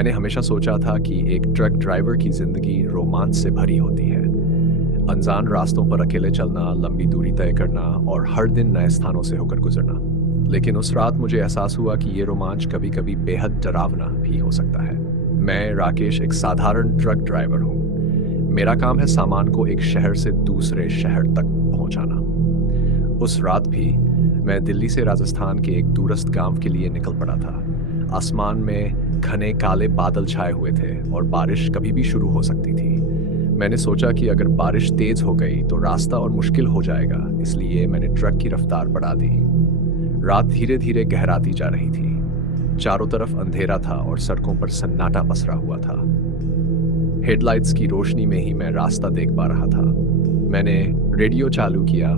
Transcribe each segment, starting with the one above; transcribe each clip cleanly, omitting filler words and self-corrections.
मैंने हमेशा सोचा था कि एक ट्रक ड्राइवर की जिंदगी रोमांच से भरी होती है। अनजान रास्तों पर अकेले चलना, लंबी दूरी तय करना और हर दिन नए स्थानों से होकर गुजरना। लेकिन उस रात मुझे एहसास हुआ कि ये रोमांच कभी-कभी बेहद डरावना भी हो सकता है। मैं राकेश एक साधारण ट्रक ड्राइवर हूँ। मेरा काम है सामान को एक शहर से दूसरे शहर तक पहुंचाना। उस रात भी मैं दिल्ली से राजस्थान के एक दूरस्थ गांव के लिए निकल पड़ा था। आसमान में घने काले बादल छाए हुए थे और बारिश कभी भी शुरू हो सकती थी। मैंने सोचा कि अगर बारिश तेज हो गई तो रास्ता और मुश्किल हो जाएगा, इसलिए मैंने ट्रक की रफ्तार बढ़ा दी। रात धीरे धीरे गहराती जा रही थी। चारों तरफ अंधेरा था और सड़कों पर सन्नाटा पसरा हुआ था। हेडलाइट्स की रोशनी में ही मैं रास्ता देख पा रहा था। मैंने रेडियो चालू किया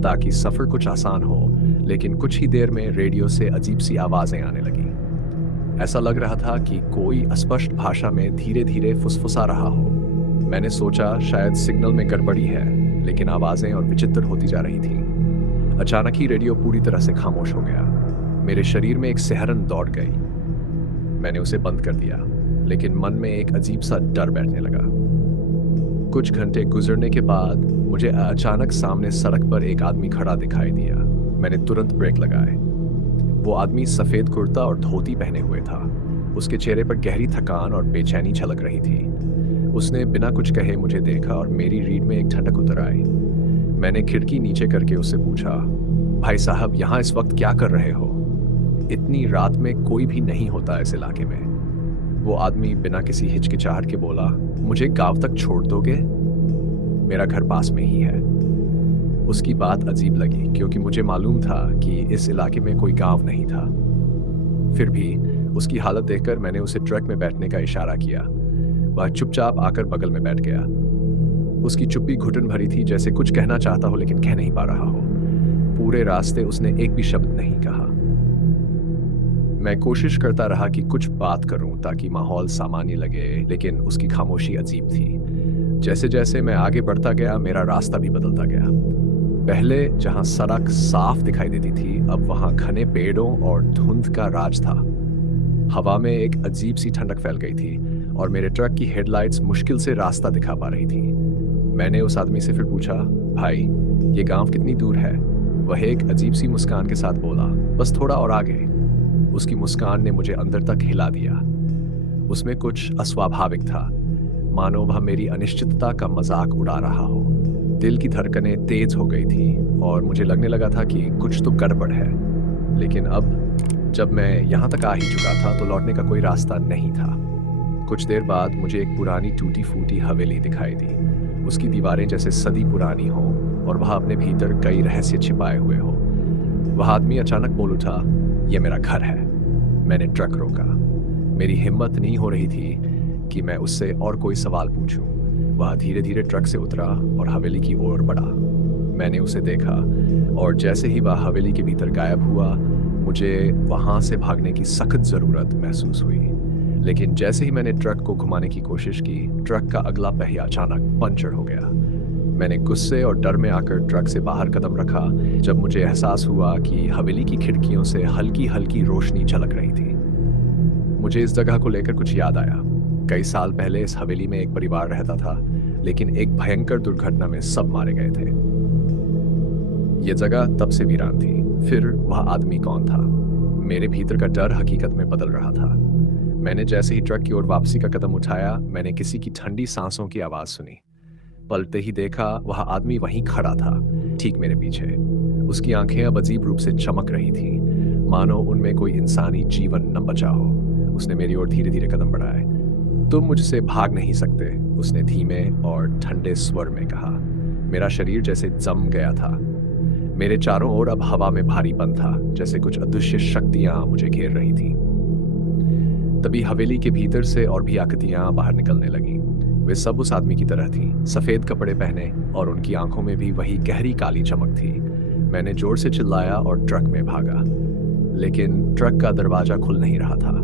ताकि सफर कुछ आसान हो, लेकिन कुछ ही देर में रेडियो से अजीब सी आवाजें आने लगी। ऐसा लग रहा था कि कोई अस्पष्ट भाषा में धीरे धीरे फुसफुसा रहा हो। मैंने सोचा शायद सिग्नल में गड़बड़ी है, लेकिन आवाजें और विचित्र होती जा रही थी। अचानक ही रेडियो पूरी तरह से खामोश हो गया। मेरे शरीर में एक सिहरन दौड़ गई। मैंने उसे बंद कर दिया, लेकिन मन में एक अजीब सा डर बैठने लगा। कुछ घंटे गुजरने के बाद मुझे अचानक सामने सड़क पर एक आदमी खड़ा दिखाई दिया। मैंने तुरंत ब्रेक लगाए। वो आदमी सफेद कुर्ता और धोती पहने हुए था। उसके चेहरे पर गहरी थकान और बेचैनी झलक रही थी। उसने बिना कुछ कहे मुझे देखा और मेरी रीढ़ में एक ठंडक उतर आई। मैंने खिड़की नीचे करके उससे पूछा, भाई साहब, यहाँ इस वक्त क्या कर रहे हो? इतनी रात में कोई भी नहीं होता इस इलाके में। वो आदमी बिना किसी हिचकिचाहट के बोला, मुझे गांव तक छोड़ दोगे? मेरा घर पास में ही है। उसकी बात अजीब लगी क्योंकि मुझे मालूम था कि इस इलाके में कोई गांव नहीं था। फिर भी उसकी हालत देखकर मैंने उसे ट्रक में बैठने का इशारा किया। वह चुपचाप आकर बगल में बैठ गया। उसकी चुप्पी घुटन भरी थी, जैसे कुछ कहना चाहता हो लेकिन कह नहीं पा रहा हो। पूरे रास्ते उसने एक भी शब्द नहीं कहा। मैं कोशिश करता रहा कि कुछ बात करूं ताकि माहौल सामान्य लगे, लेकिन उसकी खामोशी अजीब थी। जैसे जैसे मैं आगे बढ़ता गया, मेरा रास्ता भी बदलता गया। पहले जहां सड़क साफ दिखाई देती थी, अब वहां घने पेड़ों और धुंध का राज था। हवा में एक अजीब सी ठंडक फैल गई थी और मेरे ट्रक की हेडलाइट्स मुश्किल से रास्ता दिखा पा रही थी। मैंने उस आदमी से फिर पूछा, भाई, ये गांव कितनी दूर है? वह एक अजीब सी मुस्कान के साथ बोला, बस थोड़ा और आगे। उसकी मुस्कान ने मुझे अंदर तक हिला दिया। उसमें कुछ अस्वाभाविक था, मानो वह मेरी अनिश्चितता का मजाक उड़ा रहा हो। दिल की धड़कनें तेज हो गई थी और मुझे लगने लगा था कि कुछ तो गड़बड़ है। लेकिन अब जब मैं यहाँ तक आ ही चुका था तो लौटने का कोई रास्ता नहीं था। कुछ देर बाद मुझे एक पुरानी टूटी फूटी हवेली दिखाई दी। उसकी दीवारें जैसे सदी पुरानी हो और वह अपने भीतर कई रहस्य छिपाए हुए हो। वह आदमी अचानक बोल उठा, यह मेरा घर है। मैंने ट्रक रोका। मेरी हिम्मत नहीं हो रही थी कि मैं उससे और कोई सवाल पूछूं। वह धीरे धीरे ट्रक से उतरा और हवेली की ओर बढ़ा। मैंने उसे देखा और जैसे ही वह हवेली के भीतर गायब हुआ, मुझे वहां से भागने की सख्त जरूरत महसूस हुई। लेकिन जैसे ही मैंने ट्रक को घुमाने की कोशिश की, ट्रक का अगला पहिया अचानक पंचर हो गया। मैंने गुस्से और डर में आकर ट्रक से बाहर कदम रखा जब मुझे एहसास हुआ कि हवेली की खिड़कियों से हल्की हल्की रोशनी झलक रही थी। मुझे इस जगह को लेकर कुछ याद आया। कई साल पहले इस हवेली में एक परिवार रहता था, लेकिन एक भयंकर दुर्घटना में सब मारे गए थे। यह जगह तब से वीरान थी। फिर वह आदमी कौन था? मेरे भीतर का डर हकीकत में बदल रहा था। मैंने जैसे ही ट्रक की ओर वापसी का कदम उठाया, मैंने किसी की ठंडी सांसों की आवाज सुनी। पलटे ही देखा, वह आदमी वहीं खड़ा था, ठीक मेरे पीछे। उसकी आंखें अब अजीब रूप से चमक रही थी, मानो उनमें कोई इंसानी जीवन न बचा हो। उसने मेरी ओर धीरे धीरे कदम बढ़ाए। तुम मुझसे भाग नहीं सकते, उसने धीमे और ठंडे स्वर में कहा। मेरा शरीर जैसे जम गया था। मेरे चारों ओर अब हवा में भारीपन था, जैसे कुछ अदृश्य शक्तियां मुझे घेर रही थी। तभी हवेली के भीतर से और भी आकृतियां बाहर निकलने लगीं। वे सब उस आदमी की तरह थीं, सफेद कपड़े पहने, और उनकी आंखों में भी वही गहरी काली चमक थी। मैंने जोर से चिल्लाया और ट्रक में भागा, लेकिन ट्रक का दरवाजा खुल नहीं रहा था।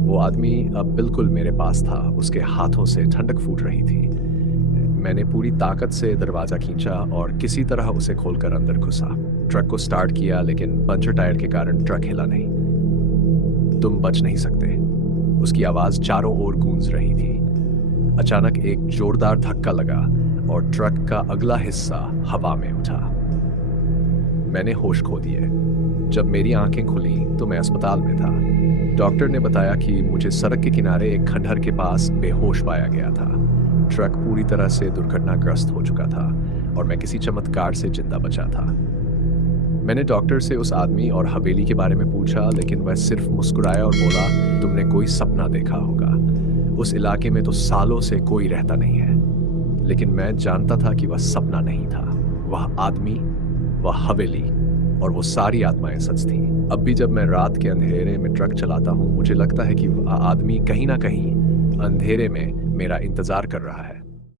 वो आदमी अब बिल्कुल मेरे पास था। उसके हाथों से ठंडक फूट रही थी। मैंने पूरी ताकत से दरवाजा खींचा और किसी तरह उसे खोलकर अंदर घुसा। ट्रक को स्टार्ट किया, लेकिन पंचर टायर के कारण ट्रक हिला नहीं। तुम बच नहीं सकते, उसकी आवाज चारों ओर गूंज रही थी। अचानक एक जोरदार धक्का लगा और ट्रक का अगला हिस्सा हवा में उठा। मैंने होश खो दिए। जब मेरी आंखें खुली तो मैं अस्पताल में था। डॉक्टर ने बताया कि मुझे सड़क के किनारे एक खंडहर के पास बेहोश पाया गया था। ट्रक पूरी तरह से दुर्घटनाग्रस्त हो चुका था और मैं किसी चमत्कार से जिंदा बचा था। मैंने डॉक्टर से उस आदमी और हवेली के बारे में पूछा, लेकिन वह सिर्फ मुस्कुराया और बोला, तुमने कोई सपना देखा होगा। उस इलाके में तो सालों से कोई रहता नहीं है। लेकिन मैं जानता था कि वह सपना नहीं था। वह आदमी, वह हवेली और वो सारी आत्माएं सच थी। अब भी जब मैं रात के अंधेरे में ट्रक चलाता हूँ, मुझे लगता है कि वह आदमी कहीं ना कहीं अंधेरे में मेरा इंतजार कर रहा है।